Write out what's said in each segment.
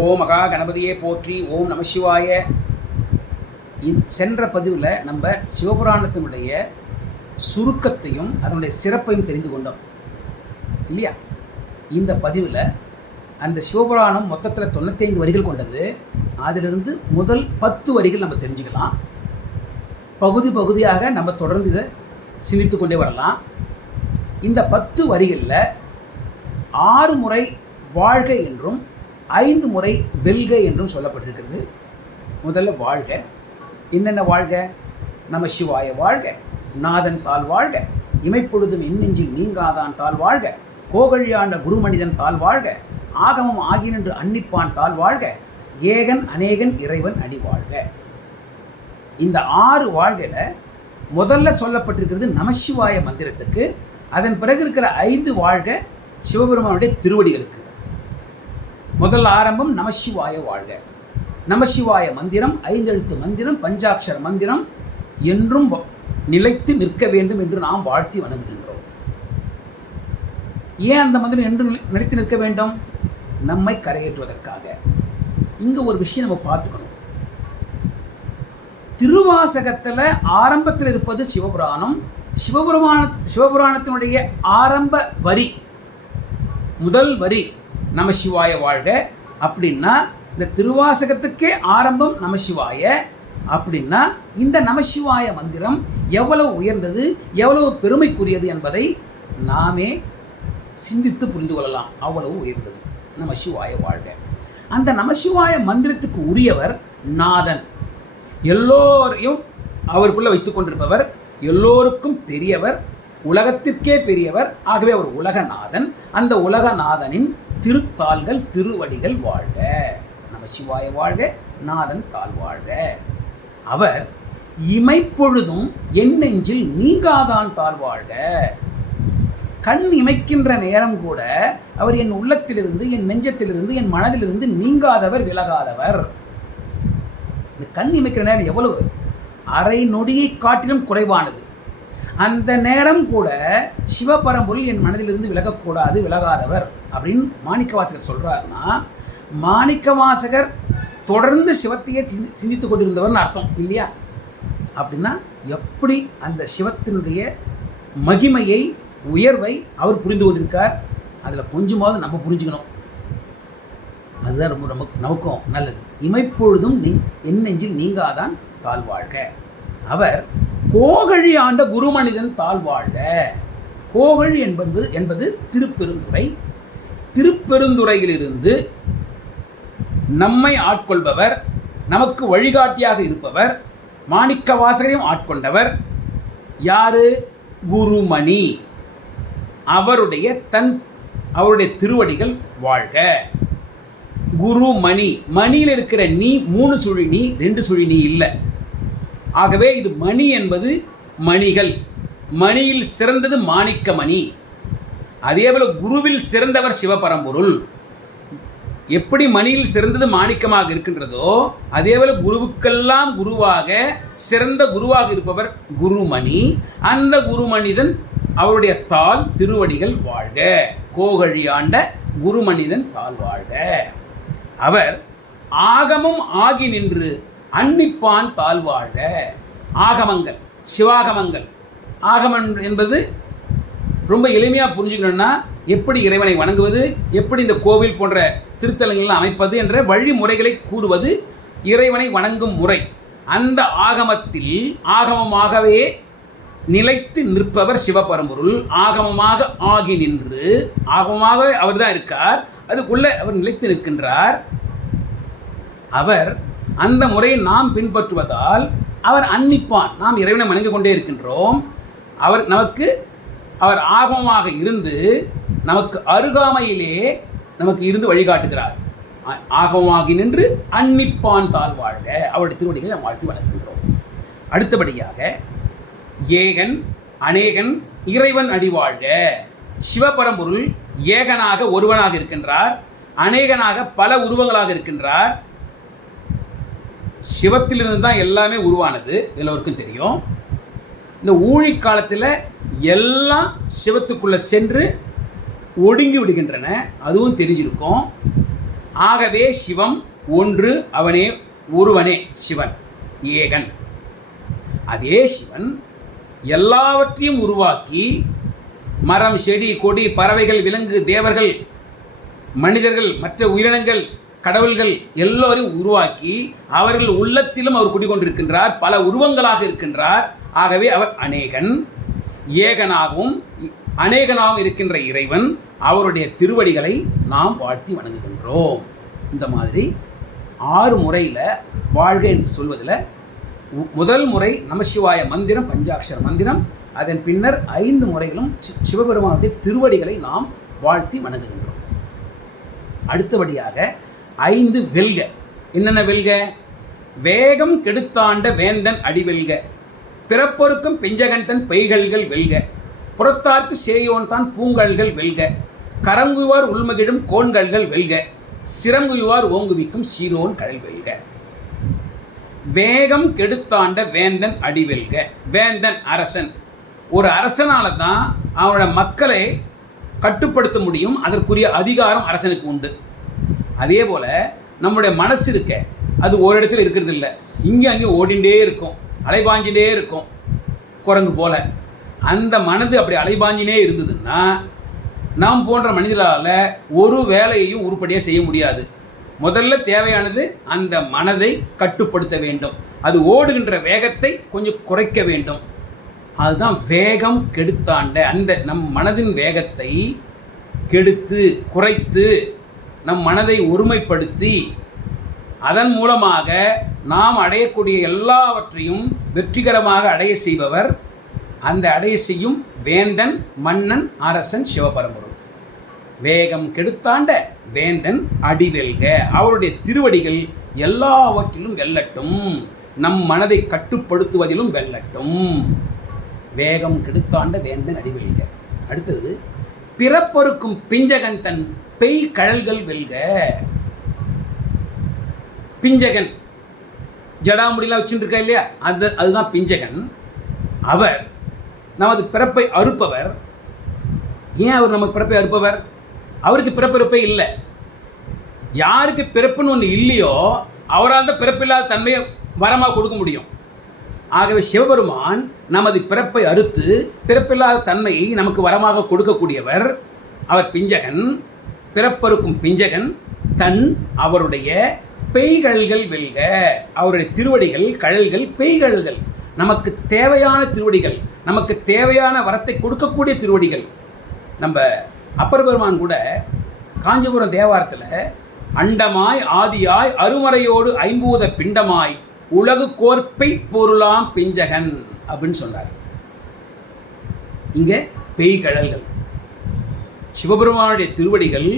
ஓம் மகா கணபதியே போற்றி. ஓம் நம சிவாய. சென்ற பதிவில் நம்ம சிவபுராணத்தினுடைய சுருக்கத்தையும் அதனுடைய சிறப்பையும் தெரிந்து கொண்டோம் இல்லையா? இந்த பதிவில் அந்த சிவபுராணம் மொத்தத்தில் 95 வரிகள் கொண்டது. அதிலிருந்து முதல் 10 வரிகள் நம்ம தெரிஞ்சுக்கலாம். பகுதி பகுதியாக நம்ம தொடர்ந்து இதை சிந்தித்து கொண்டே வரலாம். இந்த 10 வரிகளில் 6 முறை வாழ்க என்றும் 5 முறை வெல்க என்றும் சொல்லப்பட்டிருக்கிறது. முதல்ல வாழ்க. என்னென்ன வாழ்க? நம சிவாய வாழ்க, நாதன் தாழ் வாழ்க, இமைப்பொழுதும் எண்ணெஞ்சில் நீங்காதான் தாழ் வாழ்க, கோகழியாண்ட குருமனிதன் தாழ் வாழ்க, ஆகமம் ஆகியென்று அன்னிப்பான் தாழ் வாழ்க, ஏகன் அநேகன் இறைவன் அடி வாழ்க. இந்த 6 வாழ்கையில் முதல்ல சொல்லப்பட்டிருக்கிறது நமசிவாய மந்திரத்துக்கு. அதன் பிறகு இருக்கிற 5 வாழ்க சிவபெருமானுடைய திருவடிகளுக்கு. முதல் ஆரம்பம் நமசிவாய வாழ்க. நமசிவாய மந்திரம் 5 எழுத்து மந்திரம், பஞ்சாட்சர மந்திரம், என்றும் நிலைத்து நிற்க வேண்டும் என்று நாம் வாழ்த்தி வணங்குகின்றோம். ஏன் அந்த மந்திரம் என்று நிலைத்து நிற்க வேண்டும்? நம்மை கரையேற்றுவதற்காக. இங்கே ஒரு விஷயம் நம்ம பார்த்துக்கணும். திருவாசகத்தில் ஆரம்பத்தில் இருப்பது சிவபுராணம். சிவபுராணத்தினுடைய ஆரம்ப வரி, முதல் வரி நமசிவாய வாழ்க அப்படின்னா, இந்த திருவாசகத்துக்கே ஆரம்பம் நமசிவாய அப்படின்னா, இந்த நமசிவாய மந்திரம் எவ்வளவு உயர்ந்தது, எவ்வளவு பெருமைக்குரியது என்பதை நாமே சிந்தித்து புரிந்து கொள்ளலாம். அவ்வளவு உயர்ந்தது நமசிவாய வாழ்க. அந்த நமசிவாய மந்திரத்துக்கு உரியவர் நாதன். எல்லோரையும் அவருக்குள்ளே வைத்து கொண்டிருப்பவர், எல்லோருக்கும் பெரியவர், உலகத்திற்கே பெரியவர். ஆகவே அவர் உலகநாதன். அந்த உலகநாதனின் திருத்தாள்கள் திருவடிகள் வாழ்க. நமசிவாய வாழ்க, நாதன் தாழ் வாழ்க. அவர் இமைப்பொழுதும் என் நெஞ்சில் நீங்காதான் தாழ் வாழ்க. கண் இமைக்கின்ற நேரம் கூட அவர் என் உள்ளத்திலிருந்து, என் நெஞ்சத்திலிருந்து, என் மனதிலிருந்து நீங்காதவர், விலகாதவர். இந்த கண் இமைக்கிற நேரம் எவ்வளவு? அரை நொடியை காட்டிலும் குறைவானது. அந்த நேரம் கூட சிவபரம்பொருள் என் மனதிலிருந்து விலகக்கூடாது, விலகாதவர் அப்படின்னு மாணிக்கவாசகர் சொல்கிறாருன்னா, மாணிக்கவாசகர் தொடர்ந்து சிவத்தையே சிந்தித்து கொண்டிருந்தவர்னு அர்த்தம் இல்லையா? அப்படின்னா எப்படி அந்த சிவத்தினுடைய மகிமையை, உயர்வை அவர் புரிந்து கொண்டிருக்கார். அதில் கொஞ்சமாவது நம்ம புரிஞ்சுக்கணும். அதுதான் ரொம்ப நமக்கும் நல்லது. இமைப்பொழுதும் என் நெஞ்சில் நீங்காதான் தாழ் வாழ்க. அவர் கோகழி ஆண்ட குருமனிதன் தாழ் வாழ்க. கோகழி என்பது திருப்பெருந்துறை. திருப்பெருந்துறையிலிருந்து நம்மை ஆட்கொள்பவர், நமக்கு வழிகாட்டியாக இருப்பவர், மாணிக்க வாசகரையும் ஆட்கொண்டவர் யாரு? குருமணி. அவருடைய திருவடிகள் வாழ்க. குருமணி. மணியில் இருக்கிற நீ 3 சுழி நீ, 2 சுழி நீ இல்லை. ஆகவே இது மணி என்பது மணிகள். மணியில் சிறந்தது மாணிக்கமணி. அதேபோல குருவில் சிறந்தவர் சிவபரம்பொருள். எப்படி மணியில் சிறந்தது மாணிக்கமாக இருக்கின்றதோ, அதேபோல குருவுக்கெல்லாம் குருவாக சிறந்த குருவாக இருப்பவர் குருமணி. அந்த குருமனிதன் அவருடைய தாள் திருவடிகள் வாழ்க. கோகழி ஆண்ட குருமனிதன் தாள் வாழ்க. அவர் ஆகமம் ஆகி நின்று அன்னிப்பான் தாழ் வாழ்க. ஆகமங்கள், சிவாகமங்கள். ஆகமம் என்பது ரொம்ப எளிமையாக புரிஞ்சுக்கணும்னா, எப்படி இறைவனை வணங்குவது, எப்படி இந்த கோவில் போன்ற திருத்தலங்கள்லாம் அமைப்பது என்ற வழிமுறைகளை கூறுவது இறைவனை வணங்கும் முறை. அந்த ஆகமத்தில் ஆகமமாகவே நிலைத்து நிற்பவர் சிவபரம்பொருள். ஆகமமாக ஆகி நின்று, ஆகமமாகவே அவர் தான் இருக்கார், அதுக்குள்ளே அவர் நிலைத்து நிற்கின்றார். அவர் அந்த முறையை நாம் பின்பற்றுவதால் அவர் அன்னிப்பான். நாம் இறைவனை வணங்கி கொண்டே இருக்கின்றோம். அவர் ஆகமமாக இருந்து நமக்கு அருகாமையிலே நமக்கு இருந்து வழிகாட்டுகிறார். ஆகமமாகி நின்று அன்னிப்பான் தாழ் வாழ்க. அவருடைய திருவடிகளை நாம் வாழ்த்தி வணங்குகின்றோம். அடுத்தபடியாக ஏகன் அநேகன் இறைவன் அடி வாழ்க. சிவபரம்பொருள் ஏகனாக ஒருவனாக இருக்கின்றார், அநேகனாக பல உருவங்களாக இருக்கின்றார். சிவத்திலிருந்து தான் எல்லாமே உருவானது, எல்லோருக்கும் தெரியும். இந்த ஊழி காலத்தில் எல்லாம் சிவத்துக்குள்ளே சென்று ஒடுங்கி விடுகின்றன, அதுவும் தெரிஞ்சிருக்கும். ஆகவே சிவம் ஒன்று, அவனே ஒருவனே சிவன், ஏகன். அதே சிவன் எல்லாவற்றையும் உருவாக்கி மரம், செடி, கொடி, பறவைகள், விலங்கு, தேவர்கள், மனிதர்கள், மற்ற உயிரினங்கள், கடவுள்கள் எல்லோரையும் உருவாக்கி அவர்கள் உள்ளத்திலும் அவர் குடிகொண்டிருக்கின்றார், பல உருவங்களாக இருக்கின்றார். ஆகவே அவர் அநேகன். ஏகனாகவும் அநேகனாகவும் இருக்கின்ற இறைவன், அவருடைய திருவடிகளை நாம் வாழ்த்தி வணங்குகின்றோம். இந்த மாதிரி 6 முறையில் வாழ்க என்று சொல்வதில் முதல் முறை நமசிவாய மந்திரம், பஞ்சாட்சர மந்திரம். அதன் பின்னர் 5 முறைகளும் சிவபெருமானுடைய திருவடிகளை நாம் வாழ்த்தி வணங்குகின்றோம். அடுத்தபடியாக 5 வெல்க. என்னென்ன வெல்க? வேகம் கெடுத்தாண்ட வேந்தன் அடிவெல்க, பிறப்பொருக்கும் பெஞ்சகன் தன் பெய்கள்கள் வெல்க, புறத்தார்க்கு சேயோன் தான் பூங்கல்கள் வெல்க, கரங்குவார் உள்மகிடும் கோண்கள்கள் வெல்க, சிரங்குவார் ஓங்குவிக்கும் சீரோன் கடல் வெல்க. வேகம் கெடுத்தாண்ட வேந்தன் அடிவெல்க. வேந்தன் அரசன். ஒரு அரசனால தான் அவனோட மக்களை கட்டுப்படுத்த முடியும். அதற்குரிய அதிகாரம் அரசனுக்கு உண்டு. அதே போல் நம்முடைய மனசு இருக்க, அது ஒரு இடத்துல இருக்கிறது இல்லை, இங்கே அங்கேயும் ஓடிண்டே இருக்கும், அலைபாஞ்சிலே இருக்கும், குரங்கு போல். அந்த மனது அப்படி அலைபாஞ்சினே இருந்ததுன்னா நாம் போன்ற மனிதர்களால் ஒரு வேலையையும் உருப்படியாக செய்ய முடியாது. முதல்ல தேவையானது அந்த மனதை கட்டுப்படுத்த வேண்டும். அது ஓடுகின்ற வேகத்தை கொஞ்சம் குறைக்க வேண்டும். அதுதான் வேகம் கெடுத்தாண்ட. அந்த நம் மனதின் வேகத்தை கெடுத்து குறைத்து நம் மனதை ஒருமைப்படுத்தி அதன் மூலமாக நாம் அடையக்கூடிய எல்லாவற்றையும் வெற்றிகரமாக அடைய செய்பவர். அந்த அடைய செய்யும் வேந்தன், மன்னன், அரசன் சிவபரம்பொருள். வேகம் கெடுத்தாண்ட வேந்தன் அடிவெல்க. அவருடைய திருவடிகள் எல்லாவற்றிலும் வெல்லட்டும், நம் மனதை கட்டுப்படுத்துவதிலும் வெல்லட்டும். வேகம் கெடுத்தாண்ட வேந்தன் அடிவெல்க. அடுத்தது பிறப்பொருக்கும் பிஞ்சகன் தன் பெய் கழல்கள் வெல்க. பிஞ்சகன் ஜடாமுடிலாம் வச்சுட்டு இருக்கா இல்லையா, அதுதான் பிஞ்சகன். அவர் நமது பிறப்பை அறுப்பவர். ஏன் அவர் நமக்கு பிறப்பை அறுப்பவர்? அவருக்கு பிறப்பிறப்பே இல்லை. யாருக்கு பிறப்புன்னு ஒன்று இல்லையோ அவரால் தான் பிறப்பில்லாத தன்மையை வரமாக கொடுக்க முடியும். ஆகவே சிவபெருமான் நமது பிறப்பை அறுத்து பிறப்பில்லாத தன்மையை நமக்கு வரமாக கொடுக்கக்கூடியவர். அவர் பிஞ்சகன். பிறப்பறுக்கும் பிஞ்சகன் தன் அவருடைய பெய்கள்கள் வெல்க. அவருடைய திருவடிகள் கழல்கள் பெய்கள்கள், நமக்கு தேவையான திருவடிகள், நமக்கு தேவையான வரத்தை கொடுக்கக்கூடிய திருவடிகள். நம்ம அப்பர் பெருமான் கூட காஞ்சிபுரம் தேவாரத்தில் அண்டமாய் ஆதியாய் அருமறையோடு ஐம்பூத பிண்டமாய் உலகு கோர்ப்பை பொருளாம் பிஞ்சகன் அப்படின்னு சொன்னார். இங்கே பெய்கழல்கள் சிவபெருமானுடைய திருவடிகள்,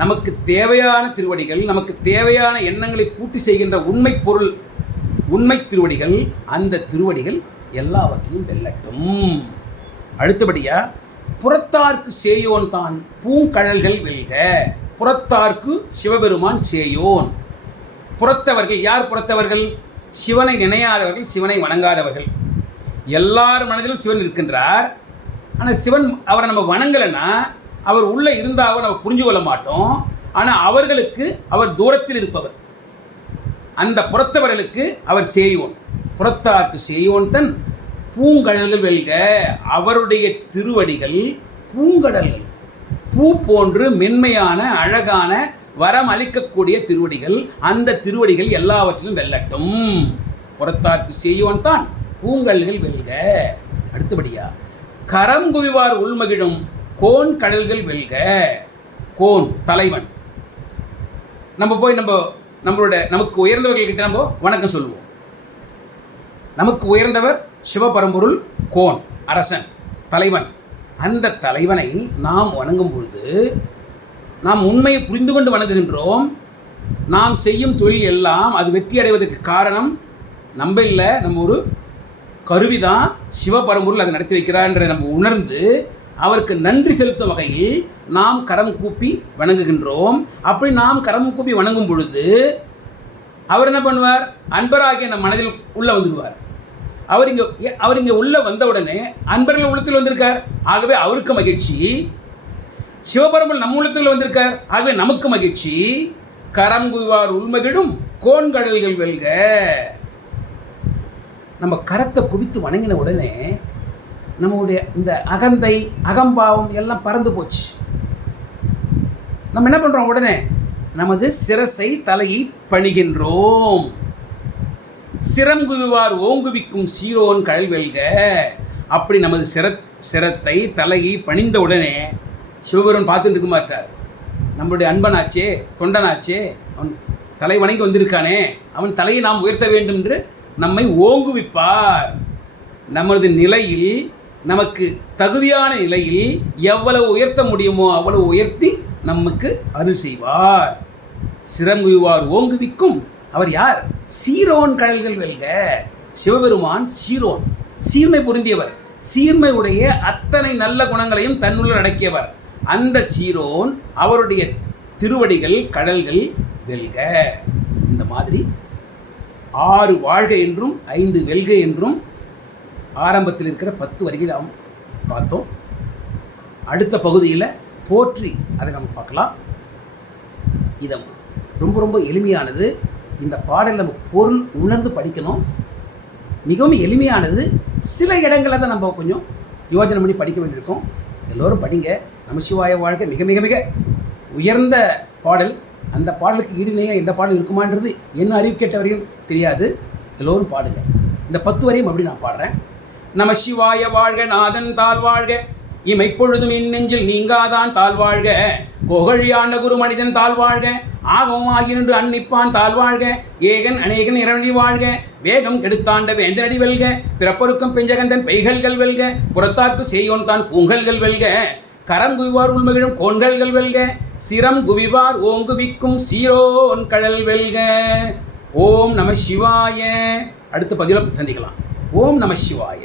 நமக்கு தேவையான திருவடிகள், நமக்கு தேவையான எண்ணங்களை பூர்த்தி செய்கின்ற உண்மை பொருள், உண்மை திருவடிகள். அந்த திருவடிகள் எல்லாவற்றையும் வெல்லட்டும். அடுத்தபடியாக புறத்தார்க்கு சேயோன் தான் பூங்கழல்கள் வெல்க. புறத்தார்க்கு சிவபெருமான் சேயோன். புறத்தவர்கள் யார்? புறத்தவர்கள் சிவனை நினையாதவர்கள், சிவனை வணங்காதவர்கள். எல்லார் மனதிலும் சிவன் இருக்கின்றார். ஆனால் சிவன் அவரை நம்ம வணங்கலைன்னா அவர் உள்ளே இருந்தால் நம்ம புரிஞ்சு கொள்ள மாட்டோம். ஆனால் அவர்களுக்கு அவர் தூரத்தில் இருப்பவர். அந்த புறத்தவர்களுக்கு அவர் சேயோன். புறத்தார்க்கு சேயோன் தன் பூங்கடல்கள் வெல்க. அவருடைய திருவடிகள் பூங்கடல்கள், பூ போன்று மென்மையான அழகான வரம் அளிக்கக்கூடிய திருவடிகள். அந்த திருவடிகள் எல்லாவற்றிலும் வெல்லட்டும். புறத்தார்க்கு சேயோன் தான் பூங்கடல்கள் வெல்க. அடுத்தபடியா கரம் குவிவார் உள்மகிழும் கோன் கடல்கள் வெல்க. கோன் தலைவன். நம்ம போய் நமக்கு உயர்ந்தவர்கள்கிட்ட நம்ம வணக்கம் சொல்லுவோம். நமக்கு உயர்ந்தவர் சிவபரம்பொருள், கோன், அரசன், தலைவன். அந்த தலைவனை நாம் வணங்கும் பொழுது நாம் உண்மையை புரிந்து கொண்டு வணங்குகின்றோம். நாம் செய்யும் தொழில் எல்லாம் அது வெற்றி அடைவதற்கு காரணம் நம்ம இல்லை, நம்ம ஒரு கருவிதான். சிவபரம்பொருள் அதை நடத்தி வைக்கிறார்ன்ற நம்ம உணர்ந்து அவருக்கு நன்றி செலுத்தும் வகையில் நாம் கரம் கூப்பி வணங்குகின்றோம். அப்படி நாம் கரம் கூப்பி வணங்கும் பொழுது அவர் என்ன பண்ணுவார்? அன்பராகிய நம் மனதில் உள்ளே வந்துடுவார். அவர் இங்கே உள்ளே வந்த உடனே அன்பர்கள் உள்ளத்தில் வந்திருக்கார். ஆகவே அவருக்கு மகிழ்ச்சி. சிவபெருமான் நம்ம உள்ளத்துல வந்திருக்கார். ஆகவே நமக்கு மகிழ்ச்சி. கரம் குவிவார் உள்மகிழும் கோன்கடல்கள் வெல்க. நம்ம கரத்தை குவித்து வணங்கின உடனே நம்முடைய இந்த அகந்தை அகம்பாவம் எல்லாம் பறந்து போச்சு. நம்ம என்ன பண்ணுறோம்? உடனே நமது சிரசை தலையை பணிகின்றோம். சிரம் குவிவார் ஓங்குவிக்கும் சீரோன் கழல் வெல்க. அப்படி நமது சிரத்தை தலையை பணிந்த உடனே சிவபெருமான் பார்த்துட்டு இருக்க மாட்டார். நம்மளுடைய அன்பனாச்சே, தொண்டனாச்சே, அவன் தலை வணங்கி வந்திருக்கானே, அவன் தலையை நாம் உயர்த்த வேண்டும் என்று நம்மை ஓங்குவிப்பார். நமது நிலையில், நமக்கு தகுதியான நிலையில் எவ்வளவு உயர்த்த முடியுமோ அவ்வளவு உயர்த்தி நமக்கு அருள் செய்வார். சிரங்குவார் ஓங்குவிக்கும் அவர் யார்? சீரோன் கழல்கள் வெல்க. சிவபெருமான் சீரோன், சீர்மை பொருந்தியவர். சீர்மை உடைய அத்தனை நல்ல குணங்களையும் தன்னுள்ள அடக்கியவர். அந்த சீரோன் அவருடைய திருவடிகள் கடல்கள் வெல்க. இந்த மாதிரி 6 வாழ்க என்றும் 5 வெல்க என்றும் ஆரம்பத்தில் இருக்கிற 10 வரிகள் நாம் பார்த்தோம். அடுத்த பகுதியில் போற்றி அதை நம்ம பார்க்கலாம். இதை ரொம்ப ரொம்ப எளிமையானது. இந்த பாடல் நம்ம பொருள் உணர்ந்து படிக்கணும். மிகவும் எளிமையானது. சில இடங்களில் தான் நம்ம கொஞ்சம் யோஜனை பண்ணி படிக்க வேண்டியிருக்கோம். எல்லோரும் படிங்க. நமசிவாய வாழ்க்கை மிக மிக மிக உயர்ந்த பாடல். அந்த பாடலுக்கு ஈடுணையாக எந்த பாடல் இருக்குமான்றது என்ன அறிவு கேட்டவரையும் தெரியாது. எல்லோரும் பாடுங்க. இந்த 10 வரையும் அப்படி நான் பாடுறேன். நமசிவாய வாழ்க, நாதன் தாழ் வாழ்க, இமைப்பொழுதும் நெஞ்சில் நீங்காதான் தாழ் வாழ்க, கோகழியான குரு மனிதன் தாழ் வாழ்க, ஆகவமாகி நின்று அன்னிப்பான் தாழ் வாழ்க, ஏகன் அநேகன் இறைவனி வாழ்க, வேகம் கெடுத்தாண்ட வேந்தனடி வெல்க, பிறப்பொருக்கம் பெஞ்சகந்தன் பெய்கள்கள் வெல்க, புறத்தார்க்கு செய்யோன் தான் பூங்கல்கள் வெல்க, கரம் குவிவார் உள்மகிழும் கோன்கள்கள் வெல்க, சிரம் குவிவார் ஓங்குவிக்கும் சீரோன் கழல் வெல்க. ஓம் நம சிவாய. அடுத்த பதிவில் சந்திக்கலாம். ஓம் நம சிவாய.